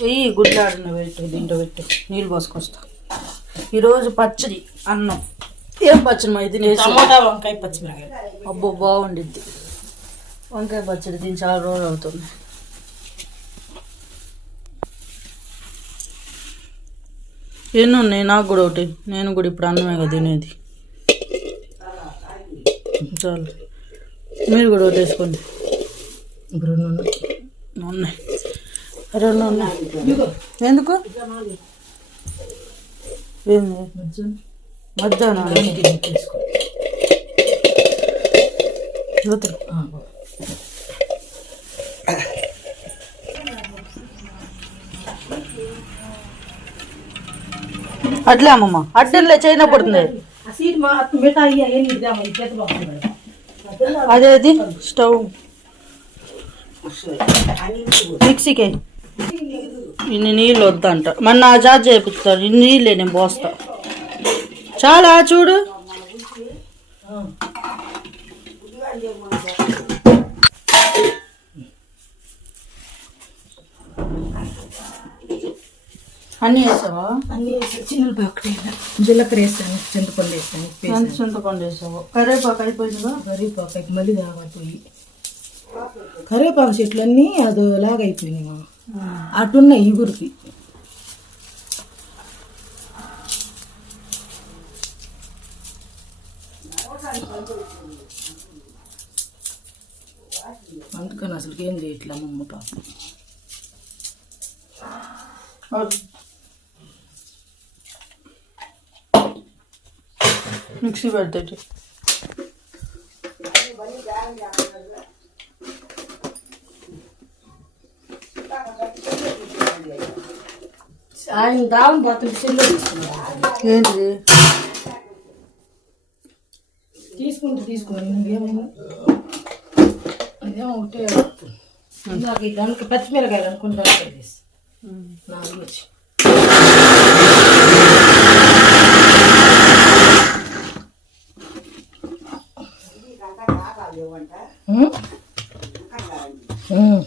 వెయ్యి గుడ్లాడిన పెట్టు దీంట్లో పెట్టు నీళ్ళు పోసుకొస్తా. ఈరోజు పచ్చడి అన్నం. ఏం పచ్చడి మా ఇది టమోటా వంకాయ పచ్చిమిరకాయలు. అబ్బో బాగుండిద్ది. వంకాయ పచ్చడి దీని చాలా రోజులు అవుతుంది. ఎన్ని ఉన్నాయి నాకు కూడా ఒకటి. నేను కూడా ఇప్పుడు అన్నమే కదా తినేది. చాలు. మీరు కూడా ఒకటి వేసుకోండి. ఇప్పుడు ఉన్నాయి. రెండు ఉన్నాయి. ఎందుకు? ఏంది? మధ్యాహ్నం అట్లే అమ్మమ్మ. అడ్డలే చైనా పడుతుంది. అదేది? స్టవ్. మిక్సీకి. ఇన్ని నీళ్ళు వద్దంట. మన నా చార్జ్ చేపిస్తారు. ఇన్ని నీళ్ళే నేను పోస్తా. చాలా చూడు. అన్నీ వేసావా? అన్ని ఒకటి జీలకర్ర వేస్తాను చింతపండు వేస్తాను ఎంత చింతపండు వేసావు. కరేపాకు అయిపోయిందిగా కరివేపాకు మళ్ళీ కావాలి కరివేపాకు చెట్లు అన్నీ అదోలాగా అయిపోయినాయి అటున్నాయి ఇగురికి. అందుకని అసలు ఏం చేయట్లే అమ్మమ్మ పాప. మిక్సీ పెడతాయి ఆయన దావం చెల్లు తీసుకున్నాడు. ఏంటిది? తీసుకుంటే తీసుకోండి నీకేమైనా అదేమో ఒకటే ఈ దానికి పచ్చిమిరకాయలు అనుకుంటా నాలుగు వచ్చి. ఉమ్.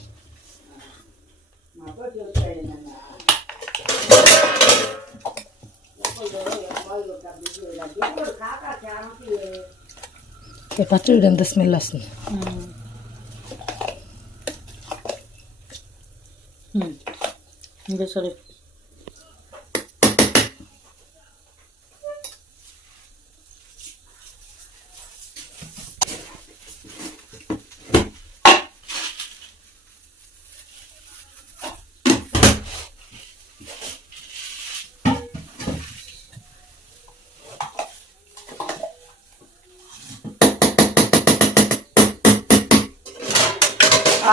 పచ్చడి ఎంత స్మెల్ వస్తుంది? ఇంకా సరే.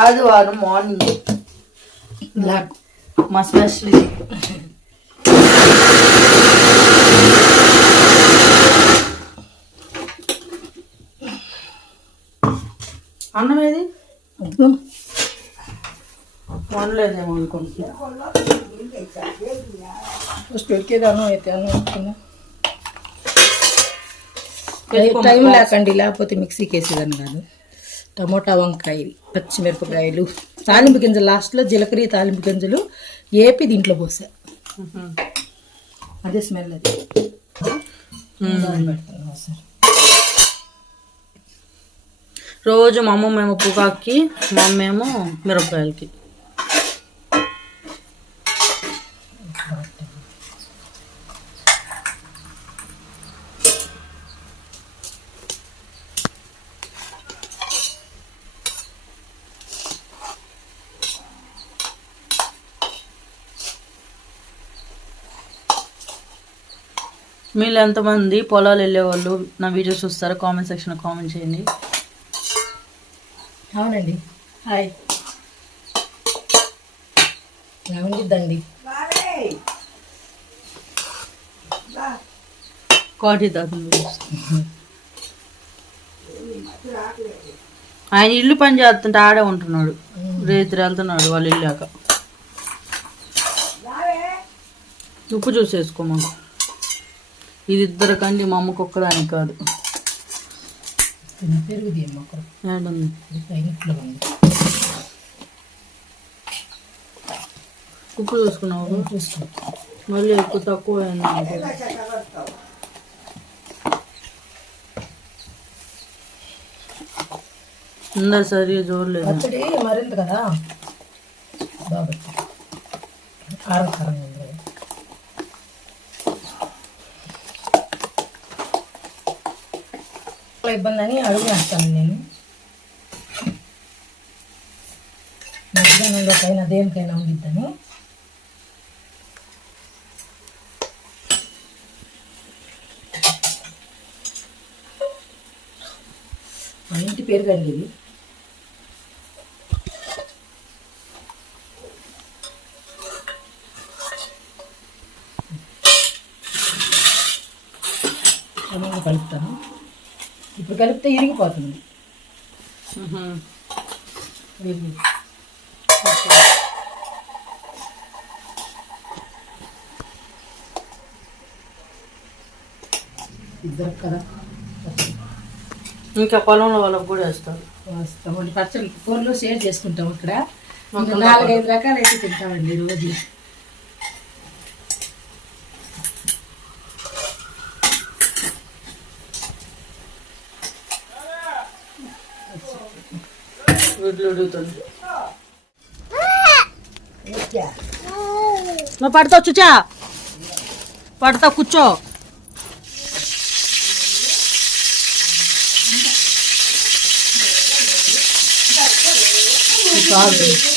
ఆదివారం మార్నింగ్ బ్లాక్ మా స్పెషల్. అన్నం ఏది? వండలేదేమో అనుకుంటున్నా. ఫస్ట్ ఉడికేదాను అయితే అన్నం అనుకున్నా టైం లేకండి లేకపోతే మిక్సీకి వేసేదాన్ని కాదు. టమోటా వంకాయలు పచ్చిమిరపకాయలు తాలింపు గింజలు లాస్ట్లో జీలకర్ర తాలింపు గింజలు ఏపి దీంట్లో పోసా. అదే స్మెల్ అది. రోజు మా అమ్మమ్మ ఏమో పుకాకి మా అమ్మ ఏమో మిరపకాయలకి. మీరు ఎంతమంది పొలాలు వెళ్ళేవాళ్ళు? నా వీడియోస్ చూస్తారా? కామెంట్ సెక్షన్లో కామెంట్ చేయండి. అవునండి. హాయ్ ఏమండిద్దండి? కాటి ఆయన ఇల్లు పని చేస్తుంటే ఆడే ఉంటున్నాడు. రేత్రి వెళ్తున్నాడు వాళ్ళ ఇల్లాక ఉప్పు చూసేసుకోమా ఇది ఇద్దరు కండి మా అమ్మకు ఒక్కదానికి కాదు. పెరుగుది చూసుకున్నావు చూసుకో మళ్ళీ ఎక్కువ తక్కువ ఉందా సరిగా చూడలేదు మరింత కదా? కారం కారం ఉంది కదా. చాలా ఇబ్బంది అని అడుగు వేస్తాను నేను. మధ్యాహ్నంలో పైన దేనికైనా ఉండిద్దని. మా ఇంటి పేరు కలిగేది ఇప్పుడు కలిపితే ఇరిగిపోతుంది. ఇరిగి. ఇద్దరు కదా. ఇంకా పొలంలో వాళ్ళకి కూడా వేస్తారు. వస్తామండి. పచ్చడి కూరలో షేర్ చేసుకుంటాం ఇక్కడ. ఇంకా నాలుగైదు రకాలు అయితే తింటామండి రోజు. వీటిలో ఉడుగుతుంది నువ్వు పడతావు చుచా. పడతావు కూర్చో. చాలు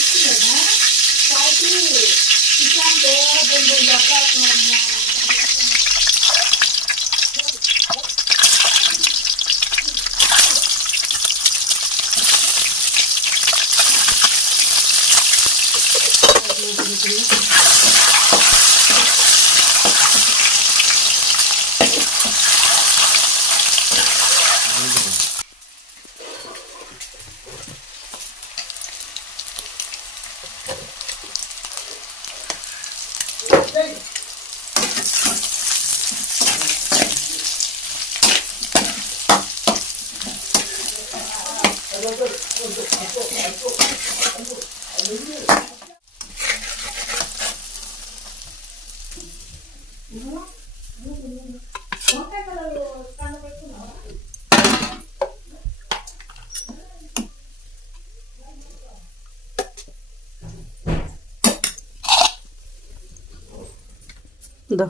దా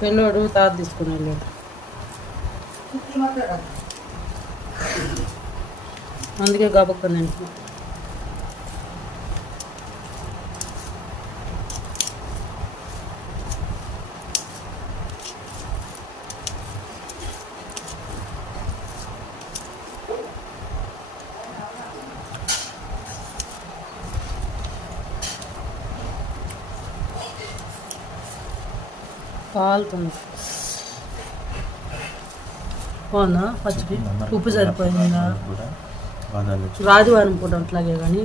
పిల్లోడు తాత తీసుకుని వెళ్ళాడు. అందుకే గబక్క నేను కాలుతుంది బాగుందా? పచ్చడి? ఉప్పు సరిపోయిందా? రాజవారం పూట అట్లాగే కానీ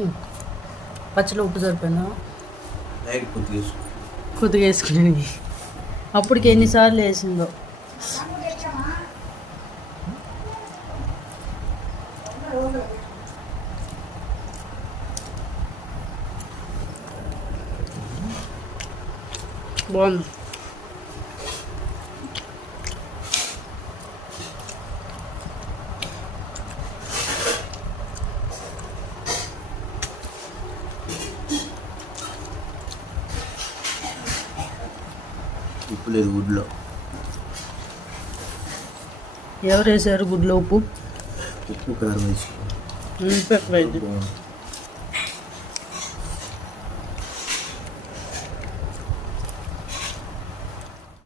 పచ్చడి ఉప్పు సరిపోయిందా? కొద్దిగా వేసుకునేది అప్పటికి ఎన్నిసార్లు వేసిందో. బాగుంది? ఉప్పు లేదు గుడ్లో. ఎవరు వేసారు గుడ్లో ఉప్పు? ఉప్పు కారం వేసి.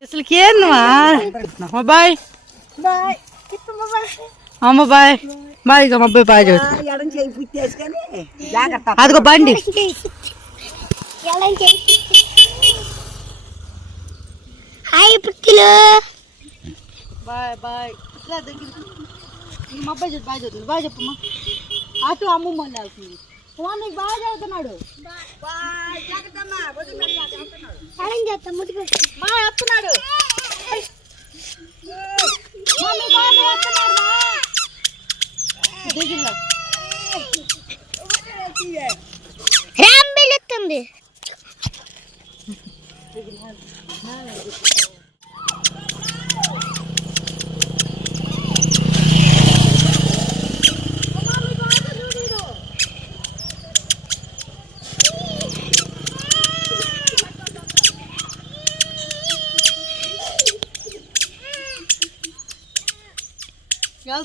అసలుకి ఏందమ్మా అమ్మ బాయ్. అమ్మ బాయ్. బాయ్. ఇక మా అబ్బాయి బాయ్ చదువుతుంది అదిగో బండి. హాయ్ పుట్టిలు బాయ్ బాయ్ ఇట్లా దగ్గరికి మీ అబ్బాయి చెప్పు బాగా చదువుతుంది బాగా చెప్పమ్మా అటు అమ్మమ్మ వెళ్ళాల్సింది వాళ్ళకి బాగా చదువుతున్నాడు అరేం చేస్తాం ముట్టుకు బాగా వస్తున్నాడు దిగిలో రామ్ బిల్లుతుంది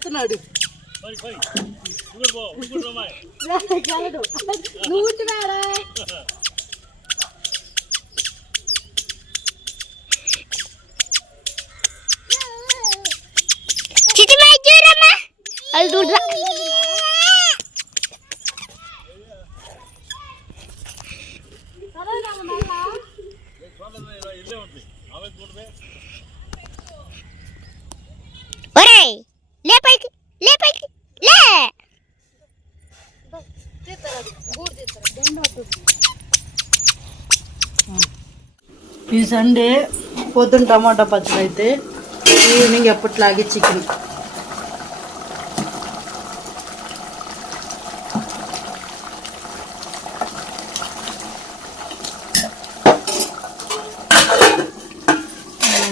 ఉంటున్నాడా చిట్టి ఈ సండే పొద్దున్న టమాటా పచ్చడి అయితే ఈవినింగ్ ఎప్పట్లాగే చికెన్.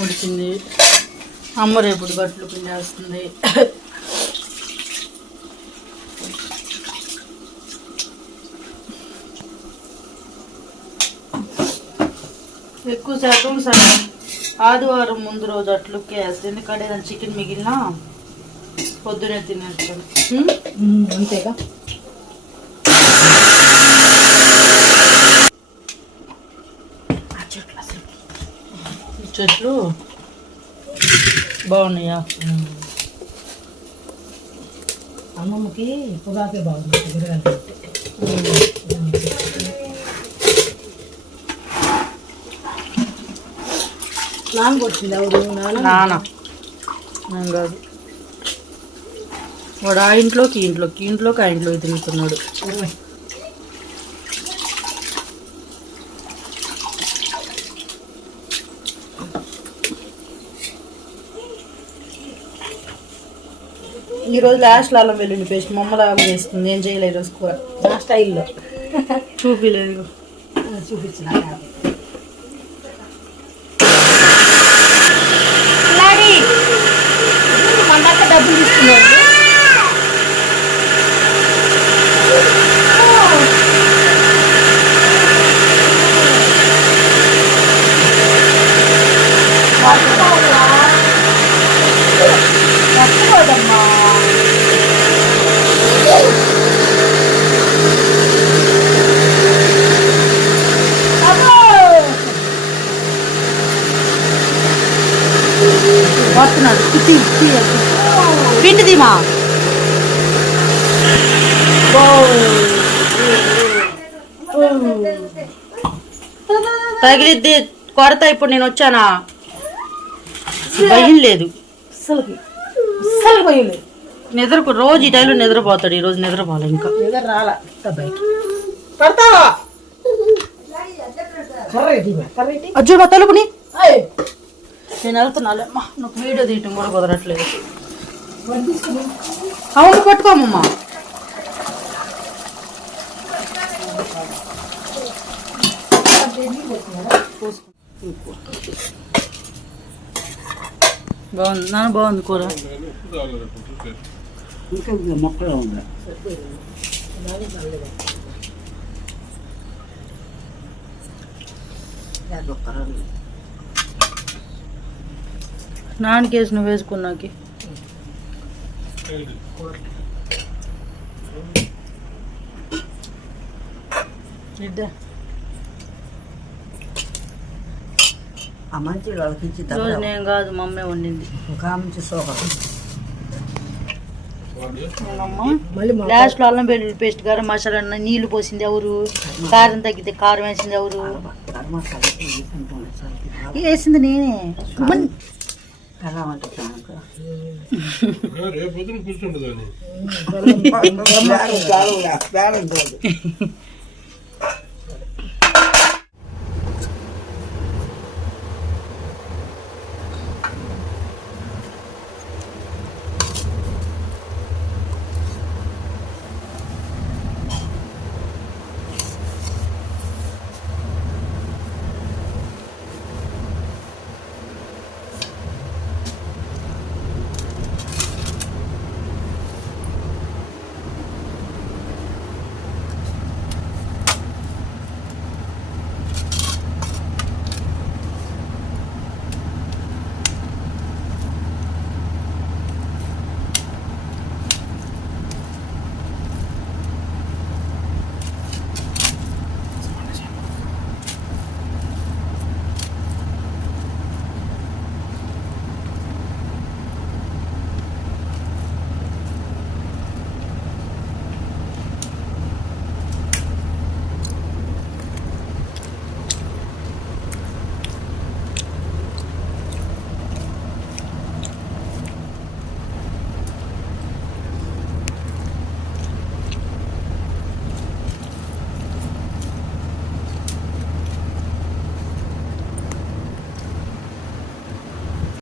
ఉడికింది. అమ్మ రేపుడు పిండి పిండేస్తుంది. ఎక్కువ శాతం ఆదివారం ముందు రోజు అట్లుకే వేస్తుంది ఎందుకంటే ఏదైనా చికెన్ మిగిలినా పొద్దునే తినేస్తాను అంతేగా? చెట్లు బాగున్నాయా? అమ్మమ్మకి పొగాకే బాగుంది కూరగాయలు పెట్టి. నాన్న? నాన్న. నేను కాదు. వాడు ఆ ఇంట్లోకి ఇంట్లోకి ఇంట్లోకి ఆ ఇంట్లోకి తిరుగుతున్నాడు. ఈ రోజు లాస్ట్ అల్లం వెల్లుల్లి పేస్ట్ మమ్మలాగా చేస్తుంది. ఏం చేయలేదు ఈరోజు కూర? నా స్టైల్లో. చూపిలేదు. చూపించిన వస్తున్నాడు తీ పిండి తీమా తగిలిద్ది కొడతా ఇప్పుడు నేను వచ్చానా? భయం లేదు. నిద్రకు రోజు ఈ టైంలో నిద్రపోతాడు ఈ రోజు నిద్రపోలే ఇంకా. నిద్ర రాలా పడతావా? కర్ర కర్ర తలుపుని. నేను వెళ్తున్నాలే. అమ్మా నువ్వు వీడియో తీయటం కూడా కుదరట్లేదు. అవును పట్టుకోమమ్మా బాగుంది నాన్న బాగుంది కూర. మొక్కలో ఉందా? నాన్నకేసి నువ్వు వేసుకున్నాకి రోజు నేను కాదు మా అమ్మే వండింది. కామించి సోకం లాస్ట్లో అల్లం వెల్లుల్లి పేస్ట్ గరం మసాలా అన్న నీళ్ళు పోసింది ఎవరు? కారం తగ్గితే కారం వేసింది ఎవరు? వేసింది నేనే. ఎలా ఉంటుంది